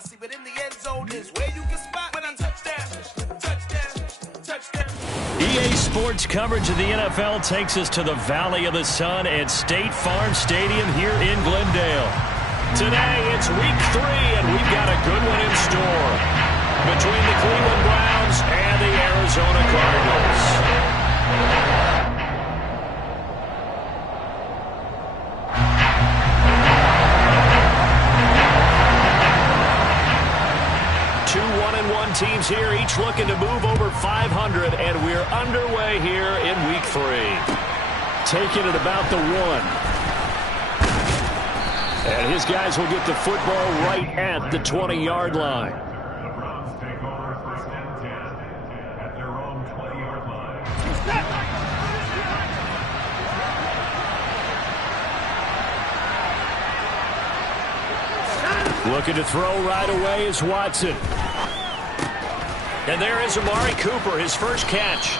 posse, but in the end zone is where you can spot when I touchdown, touchdown, touchdown. EA Sports coverage of the NFL takes us to the Valley of the Sun at State Farm Stadium here in Glendale. Today, it's Week 3, and we've got a good one in store between the Cleveland Browns and the Arizona Cardinals. Two 1-1 teams here, each looking to move over 500, and we're underway here in Week 3. Taking it about the 1. And his guys will get the football right at the 20-yard line. The Browns take over 1st and 10 at their own 20-yard line. Looking to throw right away is Watson. And there is Amari Cooper, his first catch.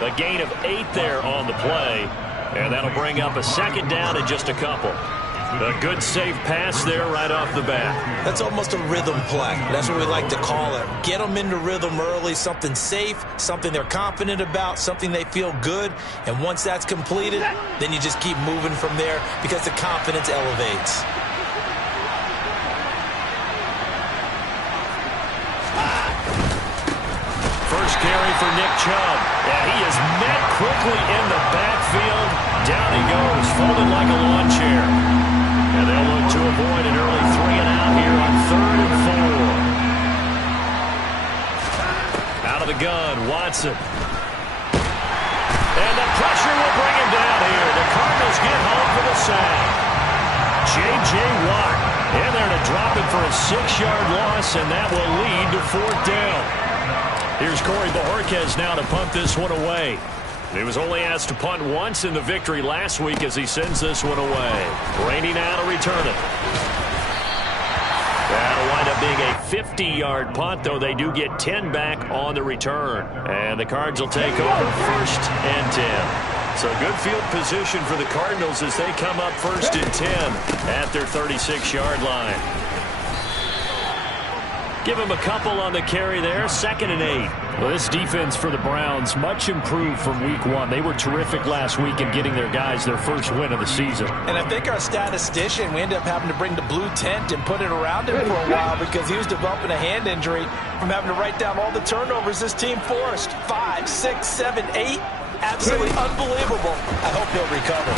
A gain of 8 there on the play. And that'll bring up a second down in just a couple. A good safe pass there right off the bat. That's almost a rhythm play. That's what we like to call it. Get them into rhythm early, something safe, something they're confident about, something they feel good. And once that's completed, then you just keep moving from there because the confidence elevates. First carry for Nick Chubb. And he is met quickly in the backfield. Down he goes, folded like a lawn chair. And they'll look to avoid an early 3 and out here on 3rd and 4. Out of the gun, Watson. And the pressure will bring him down here. The Cardinals get home for the sack. J.J. Watt in there to drop it for a 6-yard loss, and that will lead to 4th down. Here's Corey Bojorquez now to punt this one away. He was only asked to punt once in the victory last week as he sends this one away. Brady now to return it. That'll wind up being a 50-yard punt, though they do get 10 back on the return. And the Cards will take over 1st and 10. So good field position for the Cardinals as they come up 1st and 10 at their 36-yard line. Give him a couple on the carry there. 2nd and 8. Well, this defense for the Browns, much improved from Week 1. They were terrific last week in getting their guys their first win of the season. And I think our statistician, we ended up having to bring the blue tent and put it around him for a while because he was developing a hand injury from having to write down all the turnovers this team forced. 5, 6, 7, 8. Absolutely unbelievable. I hope he'll recover.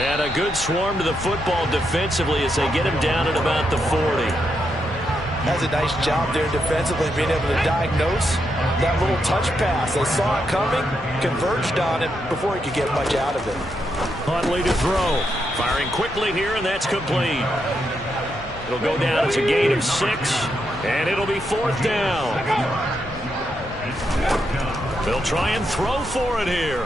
And a good swarm to the football defensively as they get him down at about the 40. Has a nice job there defensively, being able to diagnose that little touch pass. They saw it coming, converged on it before he could get much out of it. Huntley to throw. Firing quickly here, and that's complete. It'll go down as a gain of 6, and it'll be 4th down. They'll try and throw for it here.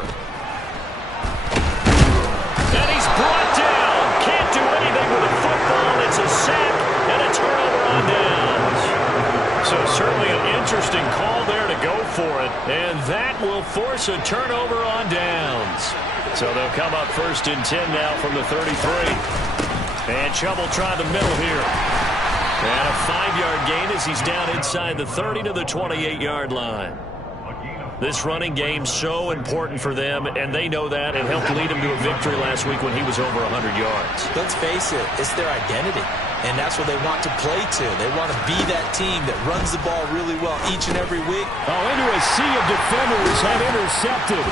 And he's brought down. Can't do anything with the football. It's a sack and a turnover on downs. So certainly an interesting call there to go for it. And that will force a turnover on downs. So they'll come up 1st and 10 now from the 33. And Chubb will try the middle here. And a 5-yard gain as he's down inside the 30 to the 28-yard line. This running game's so important for them, and they know that. It helped lead him to a victory last week when he was over 100 yards. Let's face it, it's their identity, and that's what they want to play to. They want to be that team that runs the ball really well each and every week. Oh, into a sea of defenders have intercepted.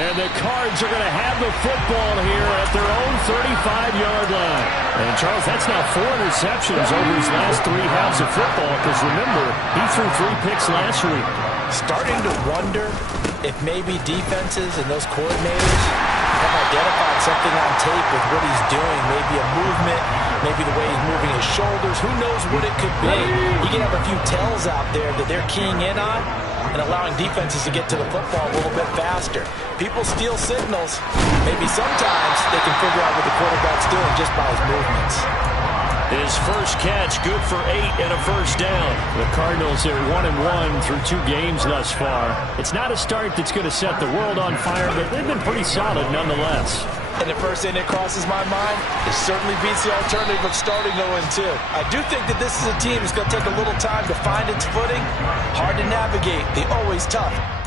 And the Cards are going to have the football here at their own 35-yard line. And, Charles, that's now 4 interceptions over his last 3 halves of football because, remember, he threw 3 picks last week. Starting to wonder if maybe defenses and those coordinators have identified something on tape with what he's doing. Maybe a movement, maybe the way he's moving his shoulders. Who knows what it could be? You can have a few tells out there that they're keying in on and allowing defenses to get to the football a little bit faster. People steal signals. Maybe sometimes they can figure out what the quarterback's doing just by his movements. His first catch, good for 8 and a first down. The Cardinals are 1-1 through 2 games thus far. It's not a start that's going to set the world on fire, but they've been pretty solid nonetheless. And the first thing that crosses my mind, it certainly beats the alternative of starting 0-2. I do think that this is a team that's going to take a little time to find its footing. Hard to navigate. They always tough.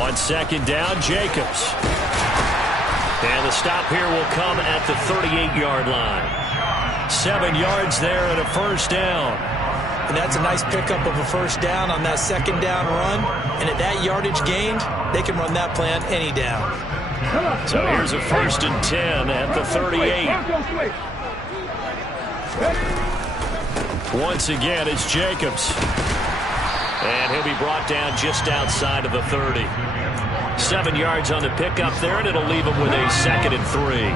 On second down, Jacobs. And the stop here will come at the 38-yard line. 7 yards there and a first down. And that's a nice pickup of a first down on that second down run. And at that yardage gained, they can run that play on any down. So here's a 1st and 10 at the 38. Once again, it's Jacobs. And he'll be brought down just outside of the 30. 7 yards on the pickup there, and it'll leave him with a 2nd and 3.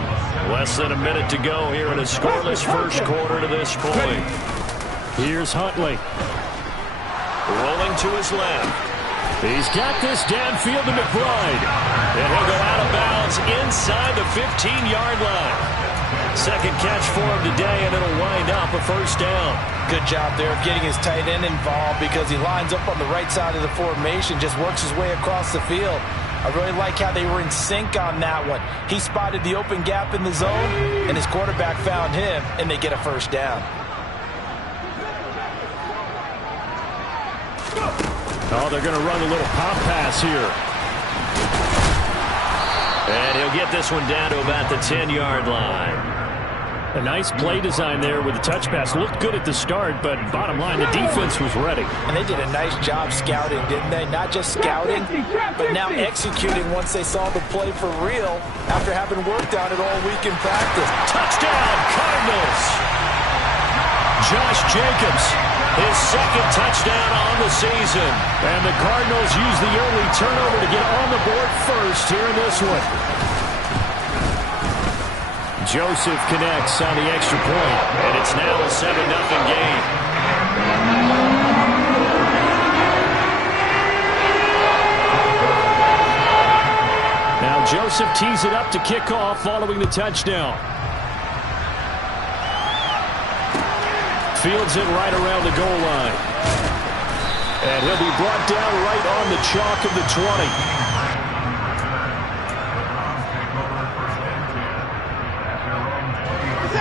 Less than a minute to go here in a scoreless first quarter to this point. Here's Huntley. Rolling to his left. He's got this downfield to McBride. And he'll go out of bounds inside the 15-yard line. Second catch for him today, and it'll wind up a first down. Good job there of getting his tight end involved because he lines up on the right side of the formation, just works his way across the field. I really like how they were in sync on that one. He spotted the open gap in the zone, and his quarterback found him, and they get a first down. Oh, they're going to run a little pop pass here. And he'll get this one down to about the 10-yard line. A nice play design there with the touch pass. Looked good at the start, but bottom line, the defense was ready. And they did a nice job scouting, didn't they? Not just scouting, but now executing once they saw the play for real after having worked on it all week in practice. Touchdown, Cardinals! Josh Jacobs, his 2nd touchdown on the season. And the Cardinals use the early turnover to get on the board first here in this one. Joseph connects on the extra point, and it's now a 7-0 game. Now Joseph tees it up to kick off following the touchdown. Fields it right around the goal line. And he'll be brought down right on the chalk of the 20.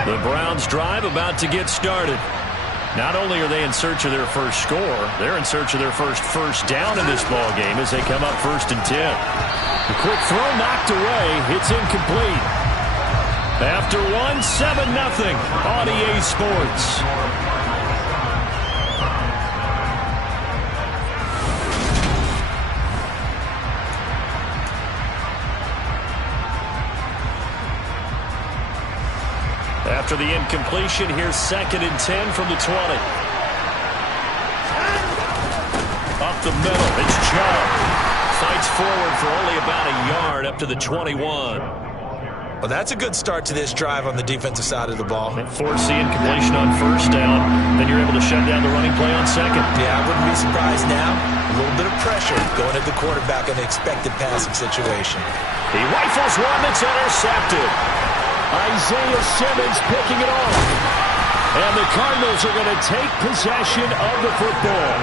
The Browns drive about to get started. Not only are they in search of their first score, they're in search of their first down in this ball game as they come up 1st and 10. The quick throw knocked away. It's incomplete. After 7-0 on EA Sports. After the incompletion, here's 2nd and 10 from the 20. Up the middle, it's Chubb. Fights forward for only about a yard up to the 21. Well, that's a good start to this drive on the defensive side of the ball. And force the incompletion on 1st down. Then you're able to shut down the running play on 2nd. Yeah, I wouldn't be surprised now. A little bit of pressure going at the quarterback in the expected passing situation. He rifles one that's intercepted. Isaiah Simmons picking it off. And the Cardinals are going to take possession of the football.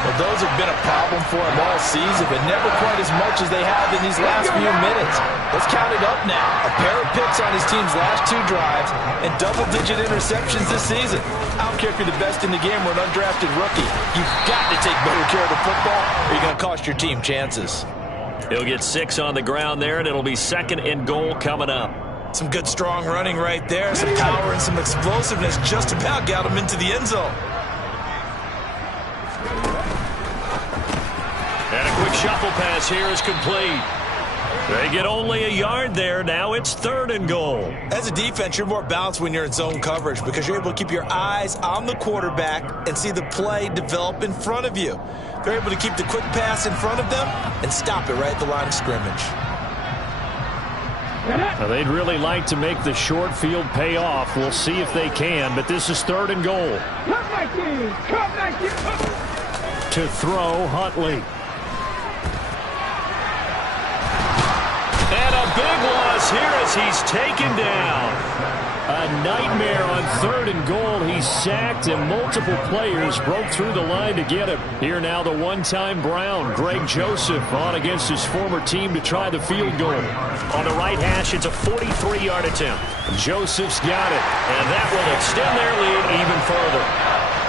Well, those have been a problem for them all season, but never quite as much as they have in these last few minutes. Let's count it up now. A pair of picks on his team's last 2 drives and double-digit interceptions this season. I don't care if you're the best in the game or an undrafted rookie. You've got to take better care of the football or you're going to cost your team chances. He'll get 6 on the ground there, and it'll be 2nd and goal coming up. Some good, strong running right there. Some power and some explosiveness just about got him into the end zone. And a quick shuffle pass here is complete. They get only a yard there. Now it's 3rd and goal. As a defense, you're more balanced when you're in zone coverage because you're able to keep your eyes on the quarterback and see the play develop in front of you. They're able to keep the quick pass in front of them and stop it right at the line of scrimmage. Now, they'd really like to make the short field pay off. We'll see if they can, but this is 3rd and goal. To throw, Huntley. And a big loss here as he's taken down. A nightmare on 3rd and goal. He's sacked, and multiple players broke through the line to get him. Here now the one-time Brown, Greg Joseph, on against his former team to try the field goal. On the right hash, it's a 43-yard attempt. Joseph's got it, and that will extend their lead even further.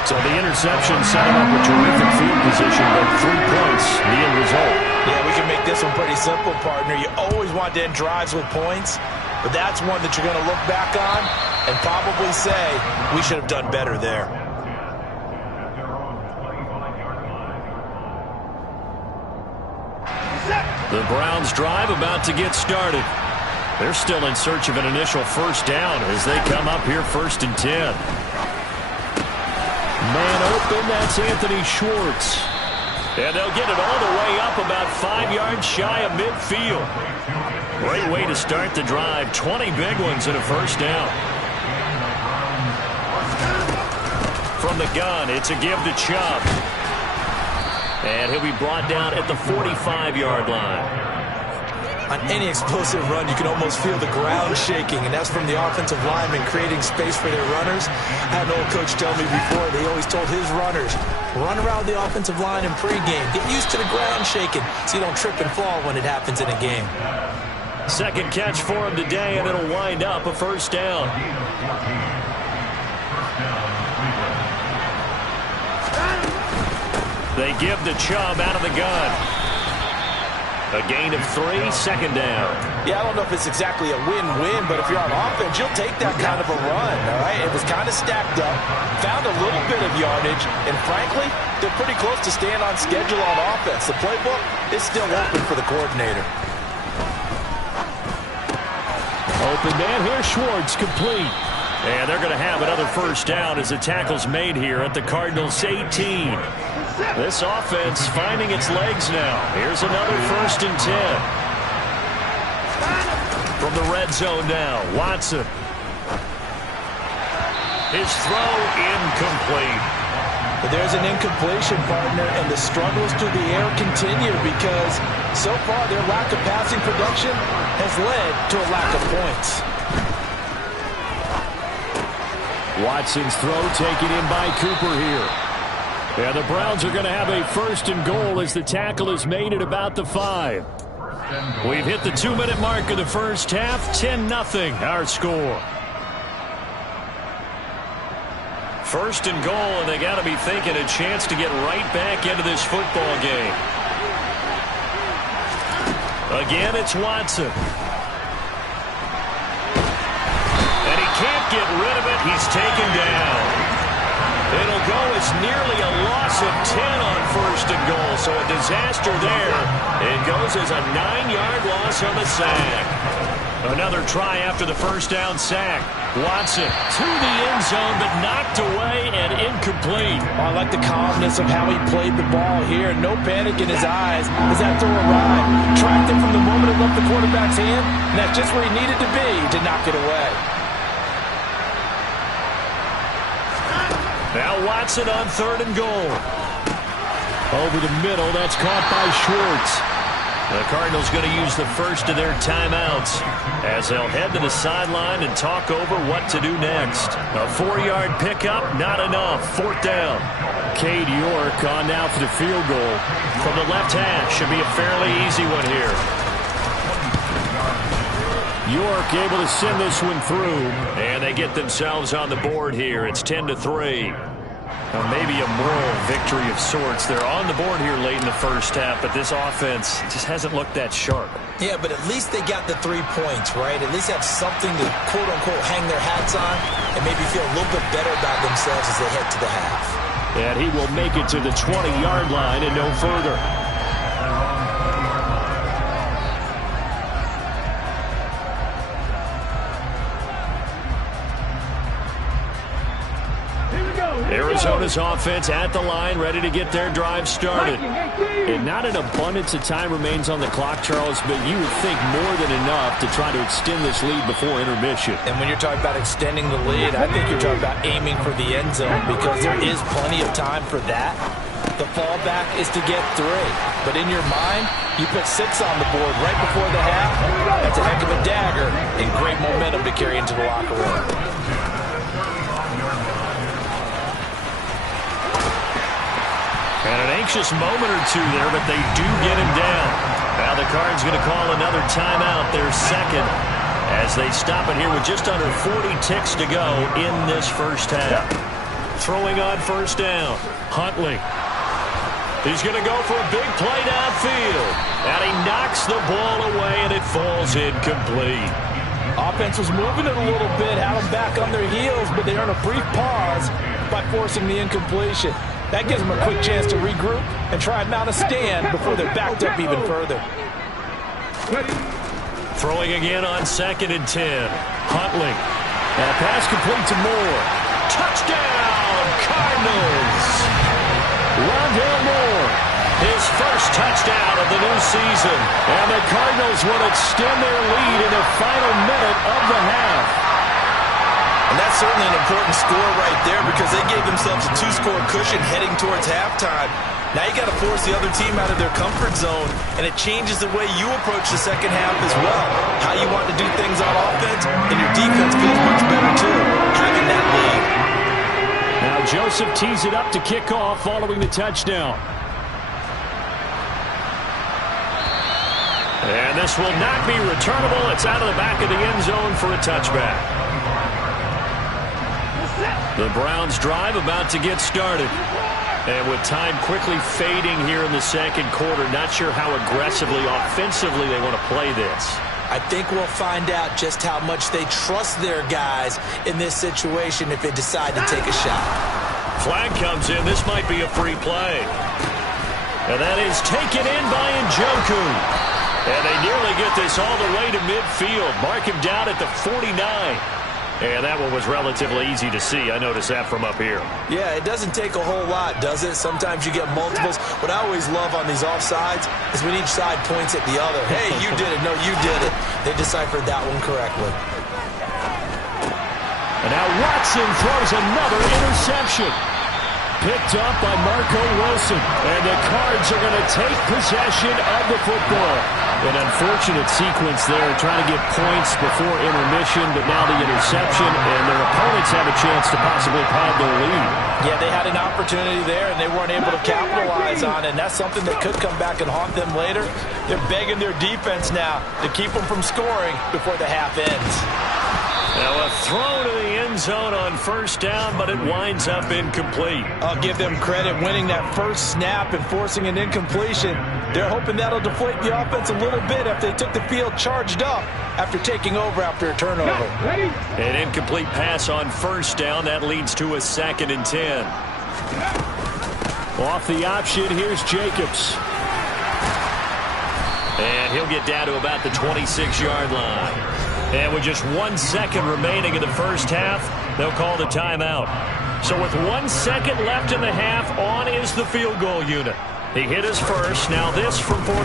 So the interception set him up with terrific field position, but 3 points, the end result. Yeah, we can this one pretty simple, partner. You always want to end drives with points, but that's one that you're going to look back on and probably say, we should have done better there. The Browns drive about to get started. They're still in search of an initial first down as they come up here 1st and 10. Man open, that's Anthony Schwartz. And they'll get it all the way up about 5 yards shy of midfield. Great way to start the drive. 20 big ones and a first down. From the gun, it's a give to Chubb. And he'll be brought down at the 45-yard line. On any explosive run, you can almost feel the ground shaking, and that's from the offensive linemen creating space for their runners. I had an old coach tell me before, they always told his runners, run around the offensive line in pregame. Get used to the ground shaking so you don't trip and fall when it happens in a game. Second catch for him today, and it'll wind up a first down. They give the Chubb out of the gun. A gain of 3, second down. Yeah, I don't know if it's exactly a win-win, but if you're on offense, you'll take that kind of a run, all right? It was kind of stacked up, found a little bit of yardage, and frankly, they're pretty close to staying on schedule on offense. The playbook is still open for the coordinator. Open man here, Schwartz, complete. And they're going to have another first down as the tackle's made here at the Cardinals 18. This offense finding its legs now. Here's another 1st and 10. From the red zone now, Watson. His throw incomplete. But there's an incompletion, partner, and the struggles through the air continue because so far their lack of passing production has led to a lack of points. Watson's throw taken in by Cooper here. Yeah, the Browns are going to have a 1st and goal as the tackle is made at about the 5. We've hit the 2-minute mark of the first half. 10-0 our score. 1st and goal, and they got to be thinking a chance to get right back into this football game. Again, it's Watson. And he can't get rid of it. He's taken down. It'll go as nearly a loss of 10 on 1st and goal, so a disaster there. It goes as a 9-yard loss on the sack. Another try after the first down sack. Watson to the end zone, but knocked away and incomplete. I like the calmness of how he played the ball here. No panic in his eyes as that throw arrived. Tracked it from the moment it left the quarterback's hand, and that's just where he needed to be to knock it away. Now Watson on 3rd and goal. Over the middle, that's caught by Schwartz. The Cardinals going to use the first of their timeouts as they'll head to the sideline and talk over what to do next. A 4-yard pickup, not enough. 4th down. Cade York on now for the field goal. From the left hash, should be a fairly easy one here. York able to send this one through, and they get themselves on the board here. It's 10-3. Maybe a moral victory of sorts. They're on the board here late in the first half, but this offense just hasn't looked that sharp. Yeah, but at least they got the 3 points, right? At least have something to, quote-unquote, hang their hats on and maybe feel a little bit better about themselves as they head to the half. And he will make it to the 20-yard line and no further. Arizona's offense at the line, ready to get their drive started. And not an abundance of time remains on the clock, Charles, but you would think more than enough to try to extend this lead before intermission. And when you're talking about extending the lead, I think you're talking about aiming for the end zone because there is plenty of time for that. The fallback is to get 3. But in your mind, you put 6 on the board right before the half. That's a heck of a dagger and great momentum to carry into the locker room. And an anxious moment or two there, but they do get him down. Now the Cards going to call another timeout, their second, as they stop it here with just under 40 ticks to go in this first half. Throwing on first down, Huntley. He's going to go for a big play downfield. And he knocks knocks the ball away, and it falls incomplete. Offense was moving it a little bit, had them back on their heels, but they earned a brief pause by forcing the incompletion. That gives them a quick chance to regroup and try and mount a stand before they're backed up even further. Throwing again on 2nd and 10. Huntley. That pass complete to Moore. Touchdown, Cardinals! Rondale Moore, his first touchdown of the new season. And the Cardinals will extend their lead in the final minute of the half. And that's certainly an important score right there because they gave themselves a 2-score cushion heading towards halftime. Now you got to force the other team out of their comfort zone, and it changes the way you approach the second half as well. How you want to do things on offense, and your defense feels much better too, having that lead. Now Joseph tees it up to kick off following the touchdown. And this will not be returnable. It's out of the back of the end zone for a touchback. The Browns drive about to get started. And with time quickly fading here in the second quarter, not sure how aggressively, offensively they want to play this. I think we'll find out just how much they trust their guys in this situation if they decide to take a shot. Flag comes in. This might be a free play. And that is taken in by Njoku. And they nearly get this all the way to midfield. Mark him down at the 49. And that one was relatively easy to see. I noticed that from up here. Yeah, it doesn't take a whole lot, does it? Sometimes you get multiples. What I always love on these offsides is when each side points at the other. Hey, you did it. No, you did it. They deciphered that one correctly. And now Watson throws another interception. Picked up by Marco Wilson. And the Cards are going to take possession of the football. An unfortunate sequence there, trying to get points before intermission, but now the interception, and their opponents have a chance to possibly pad their lead. Yeah, they had an opportunity there, and they weren't able to capitalize on it, and that's something that could come back and haunt them later. They're begging their defense now to keep them from scoring before the half ends. Now a throw to the end zone on first down, but it winds up incomplete. I'll give them credit winning that first snap and forcing an incompletion. They're hoping that'll deflate the offense a little bit if they took the field charged up after taking over after a turnover. An incomplete pass on first down. That leads to a 2nd and 10. Off the option, here's Jacobs. And he'll get down to about the 26-yard line. And with just 1 second remaining in the first half, they'll call the timeout. So with 1 second left in the half, on is the field goal unit. He hit his first, now this from 43.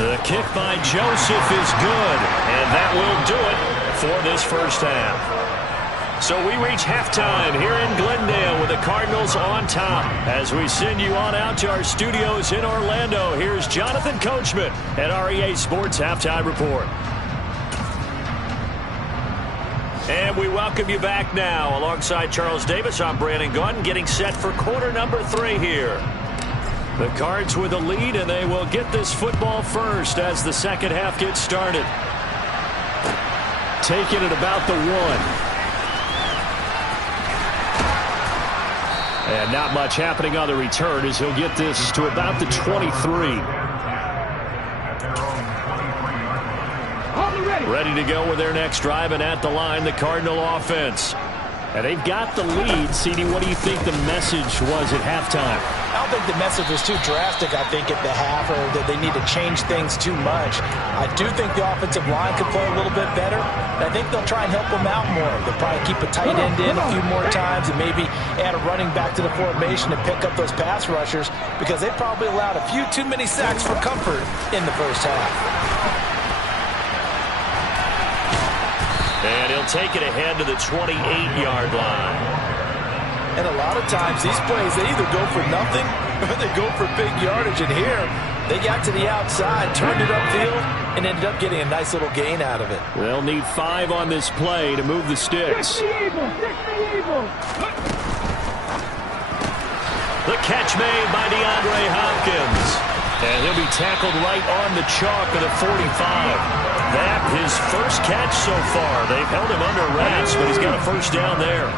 The kick by Joseph is good, and that will do it for this first half. So we reach halftime here in Glendale with the Cardinals on top. As we send you on out to our studios in Orlando, here's Jonathan Coachman at REA Sports Halftime Report. And we welcome you back now. Alongside Charles Davis, I'm Brandon Gunn, getting set for quarter number 3 here. The Cards with a lead, and they will get this football first as the second half gets started. Taking it about the 1. And not much happening on the return as he'll get this to about the 23. Ready to go with their next drive, and at the line, the Cardinal offense. And they've got the lead. CD, what do you think the message was at halftime? I don't think the message was too drastic, I think, at the half, or that they need to change things too much. I do think the offensive line could play a little bit better, and I think they'll try and help them out more. They'll probably keep a tight end in a few more times and maybe add a running back to the formation to pick up those pass rushers, because they probably allowed a few too many sacks for comfort in the first half. And he'll take it ahead to the 28-yard line. And a lot of times these plays, they either go for nothing or they go for big yardage. And here, they got to the outside, turned it upfield, and ended up getting a nice little gain out of it. They'll need 5 on this play to move the sticks. The catch made by DeAndre Hopkins. And he'll be tackled right on the chalk of the 45. That his first catch so far. They've held him under wraps, but he's got a first down there.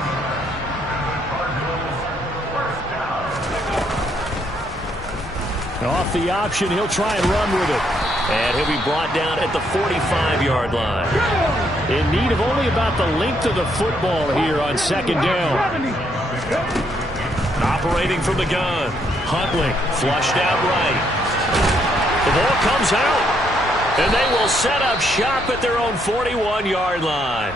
Off the option, he'll try and run with it. And he'll be brought down at the 45-yard line. In need of only about the length of the football here on second down. Operating from the gun. Huntley flushed out right. The ball comes out. And they will set up shop at their own 41-yard line.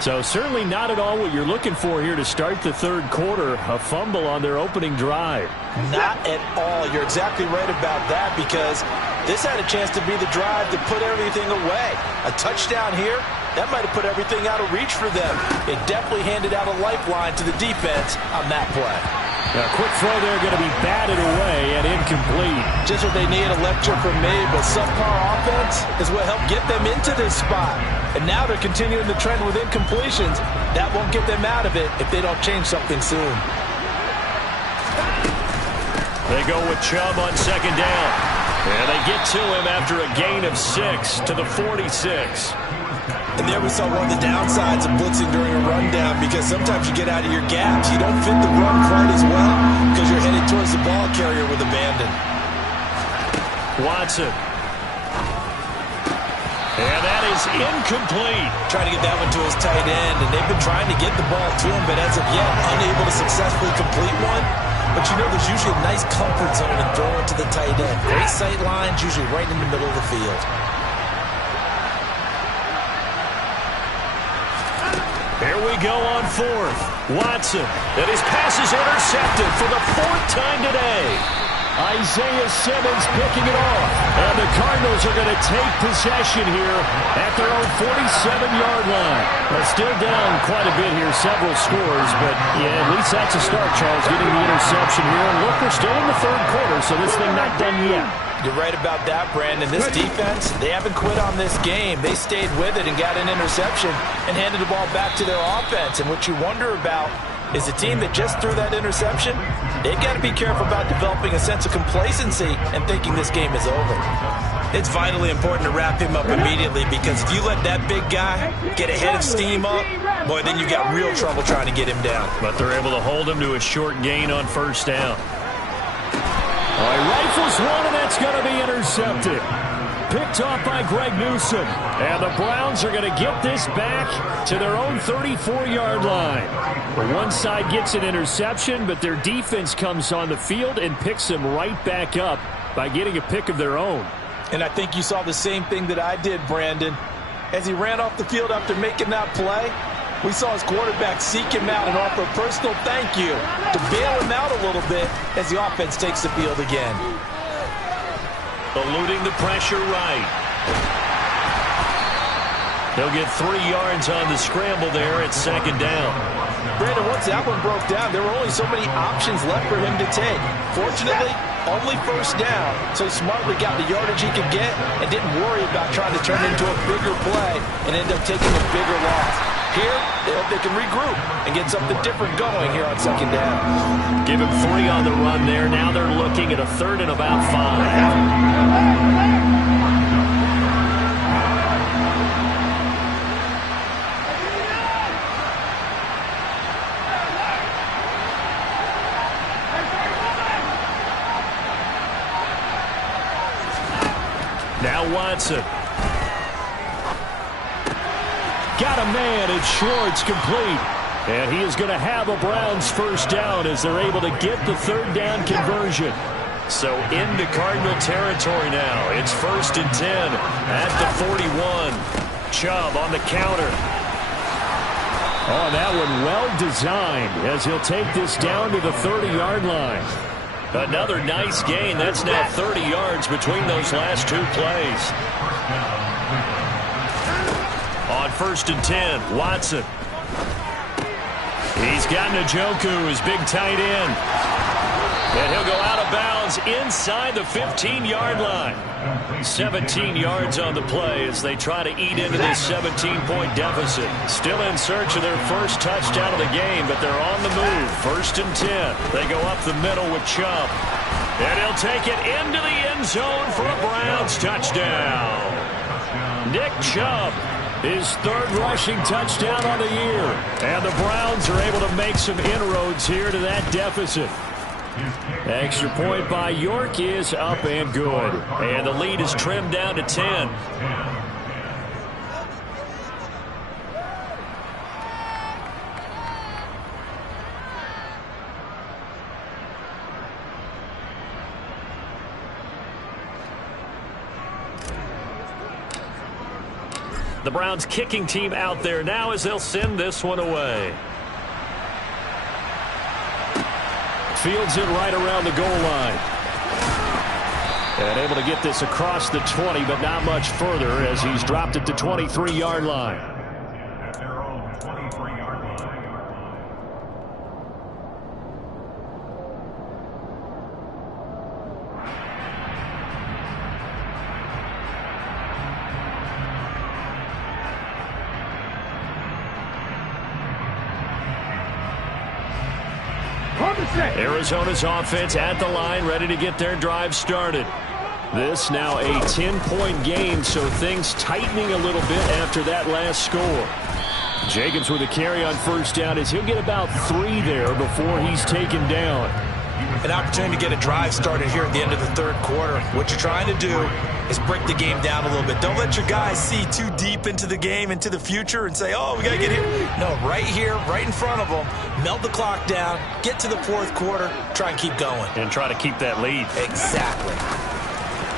So certainly not at all what you're looking for here to start the third quarter. A fumble on their opening drive. Not at all. You're exactly right about that, because this had a chance to be the drive to put everything away. A touchdown here, that might have put everything out of reach for them. It definitely handed out a lifeline to the defense on that play. A quick throw there, going to be batted away and incomplete. Just what they need, a lecture from me, but subpar offense is what helped get them into this spot. And now they're continuing the trend with incompletions. That won't get them out of it if they don't change something soon. They go with Chubb on second down. And they get to him after a gain of 6 to the 46. And there we saw one of the downsides of blitzing during a rundown, because sometimes you get out of your gaps. You don't fit the run quite as well because you're headed towards the ball carrier with abandon. Watson. And that is incomplete. Trying to get that one to his tight end, and they've been trying to get the ball to him, but as of yet, unable to successfully complete one. But you know, there's usually a nice comfort zone in throwing to the tight end. Great sight lines, usually right in the middle of the field. Here we go on fourth. Watson. And his pass is intercepted for the 4th time today. Isaiah Simmons picking it off. And the Cardinals are going to take possession here at their own 47-yard line. They're still down quite a bit here, several scores, but yeah, at least that's a start, Charles, getting the interception here. And look, we're still in the third quarter, so this thing not done yet. You're right about that, Brandon. This defense, they haven't quit on this game. They stayed with it and got an interception and handed the ball back to their offense. And what you wonder about is a team that just threw that interception, they've got to be careful about developing a sense of complacency and thinking this game is over. It's vitally important to wrap him up immediately, because if you let that big guy get a head of steam up, boy, then you got real trouble trying to get him down. But they're able to hold him to a short gain on first down. All right, rifles one, and that's going to be intercepted. Picked off by Greg Newsome. And the Browns are going to get this back to their own 34-yard line. The one side gets an interception, but their defense comes on the field and picks them right back up by getting a pick of their own. And I think you saw the same thing that I did, Brandon. As he ran off the field after making that play, we saw his quarterback seek him out and offer a personal thank you to bail him out a little bit as the offense takes the field again. Eluding the pressure right. He'll get 3 yards on the scramble there at second down. Brandon, once that one broke down, there were only so many options left for him to take. Fortunately, only first down, so he smartly got the yardage he could get and didn't worry about trying to turn it into a bigger play and end up taking a bigger loss. Here, they hope they can regroup and get something different going here on second down. Give him 3 on the run there. Now they're looking at a 3rd and about 5. Now Watson. Got a man, it's Schwartz, complete. And he is going to have a Browns first down as they're able to get the 3rd down conversion. So into Cardinal territory now. It's 1st and 10 at the 41. Chubb on the counter. Oh, that one well designed as he'll take this down to the 30-yard line. Another nice gain. That's now 30 yards between those last 2 plays. On 1st and 10, Watson. He's got Njoku, his big tight end. And he'll go out of bounds inside the 15-yard line. 17 yards on the play as they try to eat into this 17-point deficit. Still in search of their first touchdown of the game, but they're on the move. 1st and 10. They go up the middle with Chubb. And he'll take it into the end zone for a Browns touchdown. Nick Chubb, his 3rd rushing touchdown on the year. And the Browns are able to make some inroads here to that deficit. Extra point by York is up and good. And the lead is trimmed down to 10. The Browns kicking team out there now as they'll send this one away. Fields it right around the goal line. And able to get this across the 20, but not much further as he's dropped it to 23-yard line. At their own 23-yard line. Arizona's offense at the line, ready to get their drive started. This now a 10-point game, so things tightening a little bit after that last score. Jacobs with a carry on first down as he'll get about 3 there before he's taken down. An opportunity to get a drive started here at the end of the third quarter. What you're trying to do is break the game down a little bit. Don't let your guys see too deep into the game, into the future, and say, oh, we got to get here. No, right here, right in front of them, melt the clock down, get to the fourth quarter, try and keep going. And try to keep that lead. Exactly.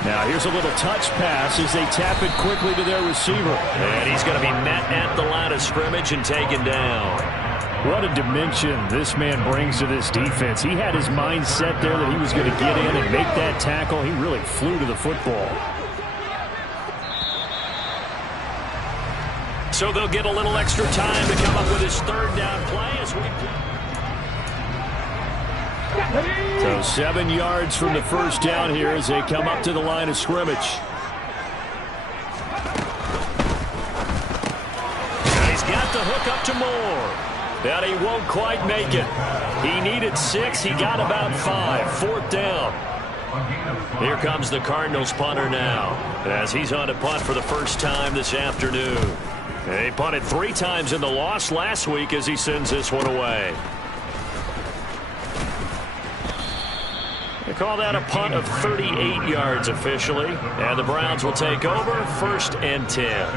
Now here's a little touch pass as they tap it quickly to their receiver. And he's going to be met at the line of scrimmage and taken down. What a dimension this man brings to this defense. He had his mind set there that he was going to get in and make that tackle. He really flew to the football. So they'll get a little extra time to come up with his third down play as we... So 7 yards from the first down here as they come up to the line of scrimmage. And he's got the hook up to Moore. But he won't quite make it. He needed 6. He got about 5. Fourth down. Here comes the Cardinals punter now as he's on to punt for the first time this afternoon. He punted 3 times in the loss last week as he sends this one away. They call that a punt of 38 yards officially. And the Browns will take over, 1st and 10.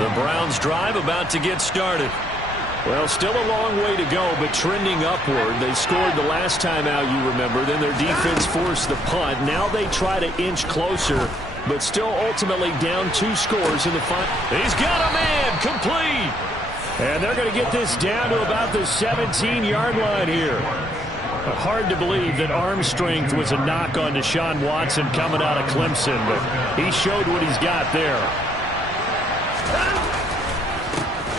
The Browns drive about to get started. Well, still a long way to go, but trending upward. They scored the last time out, you remember. Then their defense forced the punt. Now they try to inch closer, but still ultimately down 2 scores in the final. He's got a man, complete. And they're going to get this down to about the 17-yard line here. Hard to believe that arm strength was a knock on Deshaun Watson coming out of Clemson, but he showed what he's got there.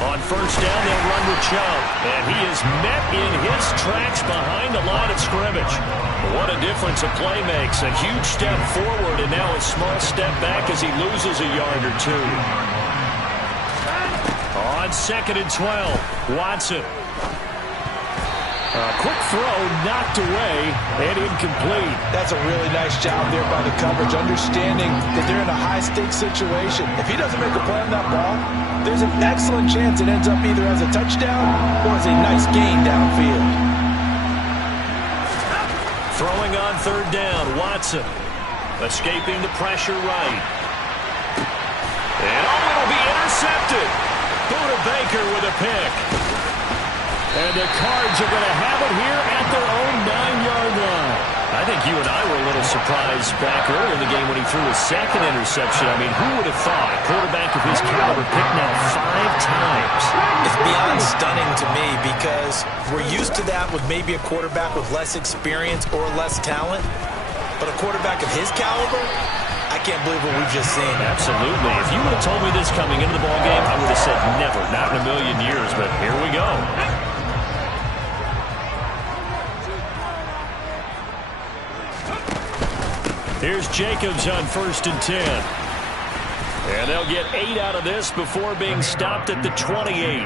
On first down, they'll run with Chubb, and he is met in his tracks behind the line of scrimmage. What a difference a play makes. A huge step forward, and now a small step back as he loses a yard or 2. On 2nd and 12, Watson. A quick throw knocked away and incomplete. That's a really nice job there by the coverage, understanding that they're in a high-stakes situation. If he doesn't make a play on that ball, there's an excellent chance it ends up either as a touchdown or as a nice gain downfield. Throwing on 3rd down, Watson. Escaping the pressure right. And it'll be intercepted. Buda Baker with a pick. And the Cards are going to have it here at their own 9-yard line. I think you and I were a little surprised back earlier in the game when he threw his 2nd interception. I mean, who would have thought a quarterback of his caliber picked now 5 times? It's beyond stunning to me because we're used to that with maybe a quarterback with less experience or less talent. But a quarterback of his caliber, I can't believe what we've just seen. Absolutely. If you would have told me this coming into the ballgame, I would have said never, not in a million years. But here we go. Here's Jacobs on 1st and 10. And they'll get 8 out of this before being stopped at the 28.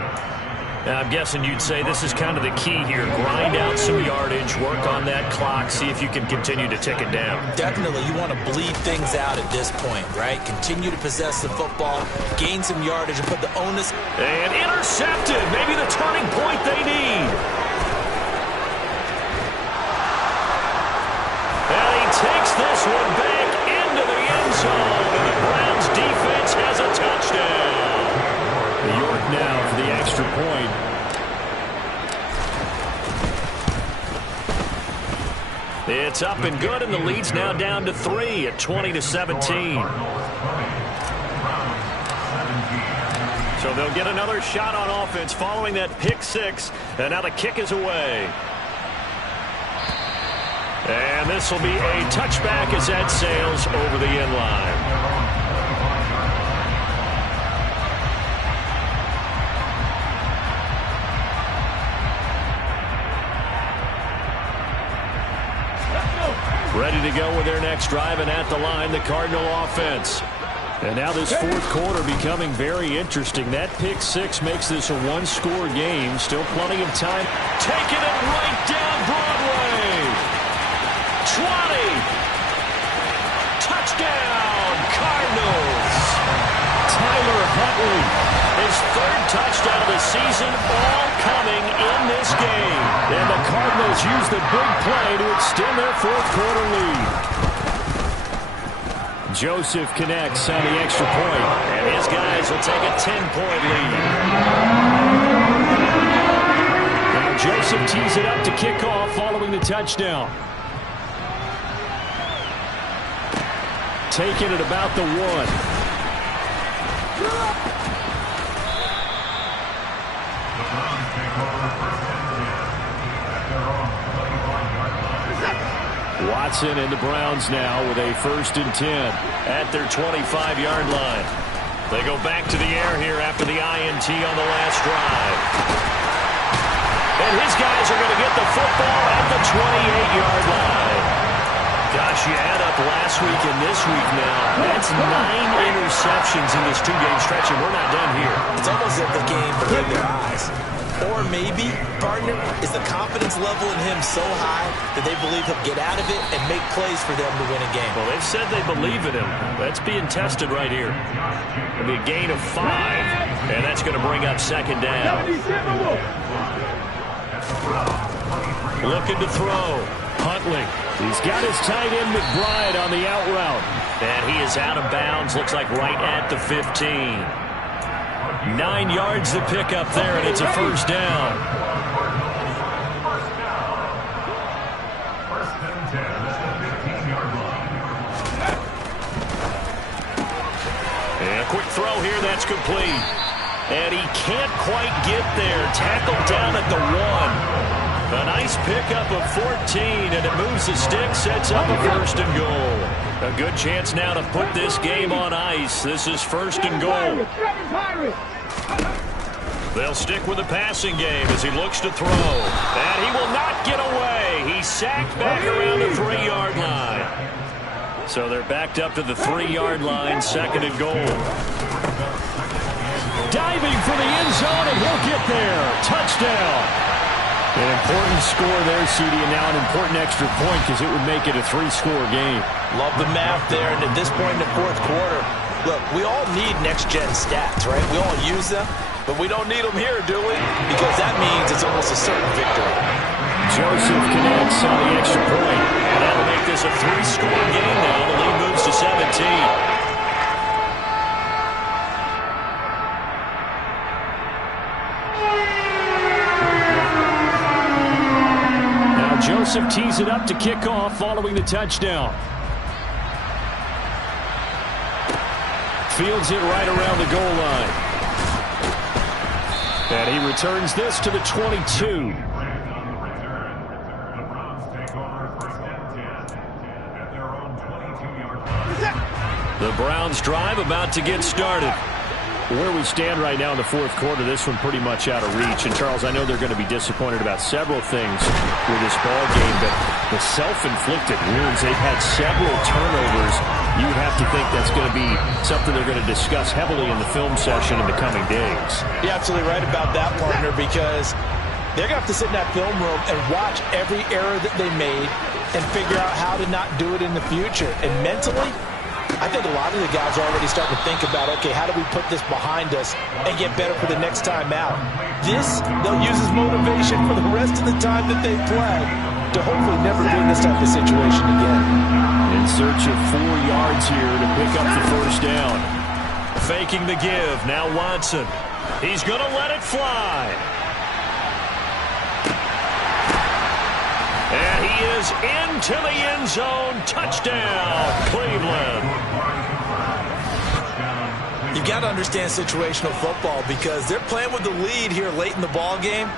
Now, I'm guessing you'd say this is kind of the key here. Grind out some yardage, work on that clock, see if you can continue to tick it down. Definitely. You want to bleed things out at this point, right? Continue to possess the football, gain some yardage, and put the onus. And intercepted. Maybe the turning point they need. this one back into the end zone, and the Browns defense has a touchdown. York now for the extra point. It's up and good, and the lead's now down to 3 at 20-17. So they'll get another shot on offense following that pick six, and now the kick is away. And this will be a touchback as that sails over the end line. Ready to go with their next drive, and at the line, the Cardinal offense. And now this fourth quarter becoming very interesting. That pick six makes this a one-score game. Still plenty of time. Taking it right down Broadway. 20. Touchdown, Cardinals. Tyler Huntley. His third touchdown of the season, all coming in this game. And the Cardinals use the big play to extend their fourth quarter lead. Joseph connects on the extra point. And his guys will take a 10-point lead. Now Joseph tees it up to kick off following the touchdown. Taking it about the 1. Watson and the Browns now with a 1st and 10 at their 25-yard line. They go back to the air here after the INT on the last drive. And his guys are going to get the football at the 28-yard line. Gosh, you add up last week and this week now. That's 9 interceptions in this two-game stretch, and we're not done here. It's almost like the game before their eyes. Or maybe, partner, is the confidence level in him so high that they believe he'll get out of it and make plays for them to win a game. Well, they've said they believe in him. That's being tested right here. It'll be a gain of 5, and that's going to bring up 2nd down. Looking to throw. Huntley. He's got his tight end McBride on the out route. And he is out of bounds, looks like right at the 15. 9 yards to pick up there, and it's a 1st down. First and 10 at the 15-yard line. And a quick throw here, that's complete. And he can't quite get there. Tackled down at the 1. A nice pickup of 14, and it moves the stick, sets up a 1st and goal. A good chance now to put this game on ice. This is 1st and goal. They'll stick with the passing game as he looks to throw. And he will not get away. He's sacked back around the 3-yard line. So they're backed up to the 3-yard line, 2nd and goal. Diving for the end zone, and he'll get there. Touchdown. An important score there, CD, and now an important extra point because it would make it a 3-score game. Love the math there, and at this point in the fourth quarter, look, we all need next-gen stats, right? We all use them, but we don't need them here, do we? Because that means it's almost a certain victory. Joseph connects on the extra point. And that'll make this a 3-score game now. The lead moves to 17. Joseph tees it up to kick off following the touchdown. Fields it right around the goal line. And he returns this to the 22. The Browns drive about to get started. Where we stand right now in the fourth quarter, this one pretty much out of reach. And, Charles, I know they're going to be disappointed about several things with this ball game, but the self-inflicted wounds, they've had several turnovers. You have to think that's going to be something they're going to discuss heavily in the film session in the coming days. You're absolutely right about that, partner, because they're going to have to sit in that film room and watch every error that they made and figure out how to not do it in the future. And mentally, I think a lot of the guys are already starting to think about, okay, how do we put this behind us and get better for the next time out? This, they'll use as motivation for the rest of the time that they play to hopefully never be in this type of situation again. In search of 4 yards here to pick up the first down. Faking the give. Now Watson. He's going to let it fly. And he is into the end zone. Touchdown, Cleveland. You got to understand situational football because they're playing with the lead here late in the ball game.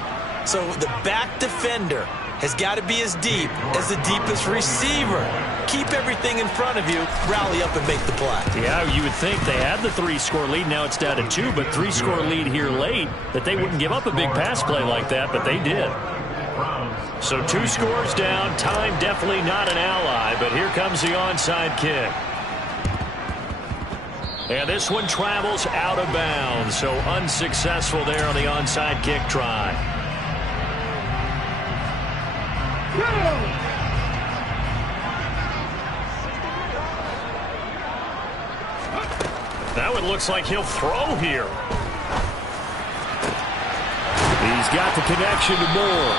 So the back defender has got to be as deep as the deepest receiver. Keep everything in front of you, rally up and make the play. Yeah, you would think they had the 3-score lead. Now it's down to 2, but 3-score lead here late, that they wouldn't give up a big pass play like that, but they did. So 2 scores down. Time definitely not an ally, but here comes the onside kick. And this one travels out of bounds, so unsuccessful there on the onside kick try. Now it looks like he'll throw here. He's got the connection to Moore.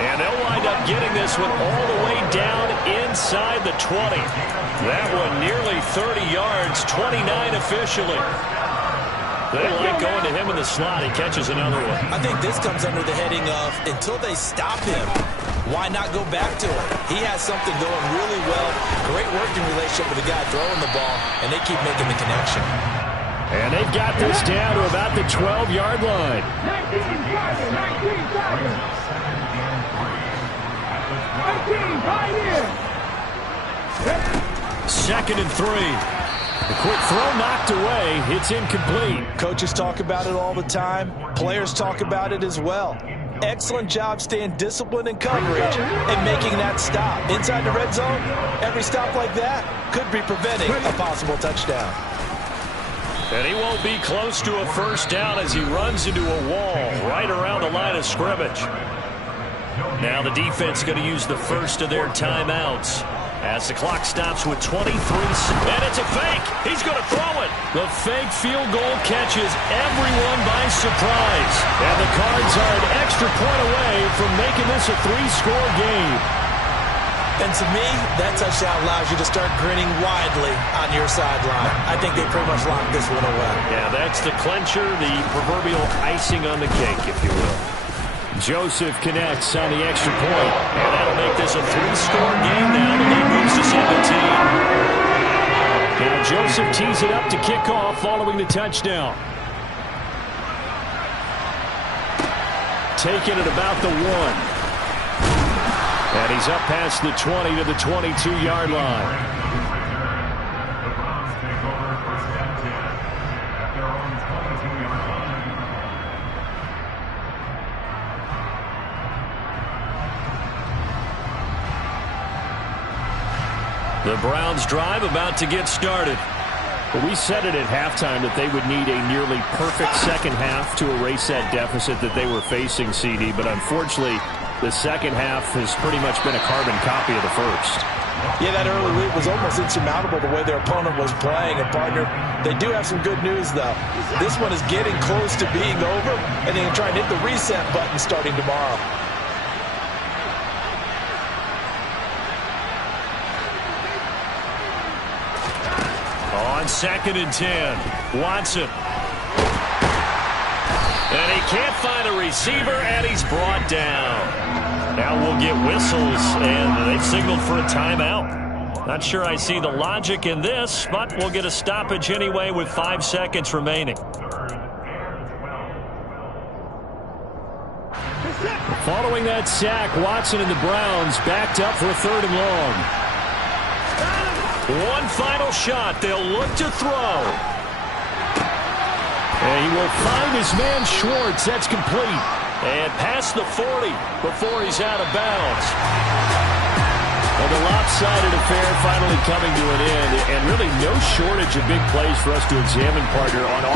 And they'll wind up getting this one all the way down inside the 20. That one nearly 30 yards, 29 officially. They like going to him in the slot. He catches another one. I think this comes under the heading of until they stop him, why not go back to it? He has something going really well. Great working relationship with the guy throwing the ball, and they keep making the connection. And they've got this down to about the 12-yard line. 2nd and 3. The quick throw knocked away. It's incomplete. Coaches talk about it all the time. Players talk about it as well. Excellent job staying disciplined in coverage and making that stop. Inside the red zone, every stop like that could be preventing a possible touchdown. And he won't be close to a first down as he runs into a wall right around the line of scrimmage. Now the defense going to use the first of their timeouts as the clock stops with 23 seconds. And it's a fake. He's going to throw it. The fake field goal catches everyone by surprise. And the Cards are an extra point away from making this a 3-score game. And to me, that touchdown allows you to start grinning widely on your sideline. I think they pretty much locked this one away. Yeah, that's the clincher, the proverbial icing on the cake, if you will. Joseph connects on the extra point. And that'll make this a 3-score game now. The lead moves to 17. Now Joseph tees it up to kick off following the touchdown. Taken at about the 1. And he's up past the 20 to the 22-yard line. The Browns take over first and 10 at their own 22-yard line. The Browns drive about to get started. Well, we said it at halftime that they would need a nearly perfect second half to erase that deficit that they were facing, CD. But unfortunately, the second half has pretty much been a carbon copy of the first. Yeah, that early lead was almost insurmountable the way their opponent was playing. And, partner, they do have some good news, though. This one is getting close to being over, and they can try and hit the reset button starting tomorrow. On 2nd and 10, Watson. And he can't find a receiver, and he's brought down. Now we'll get whistles, and they've signaled for a timeout. Not sure I see the logic in this, but we'll get a stoppage anyway with 5 seconds remaining. Following that sack, Watson and the Browns backed up for a 3rd and long. One final shot. They'll look to throw. And he will find his man Schwartz. That's complete. And past the 40 before he's out of bounds. Well, the lopsided affair finally coming to an end. And really no shortage of big plays for us to examine, partner, on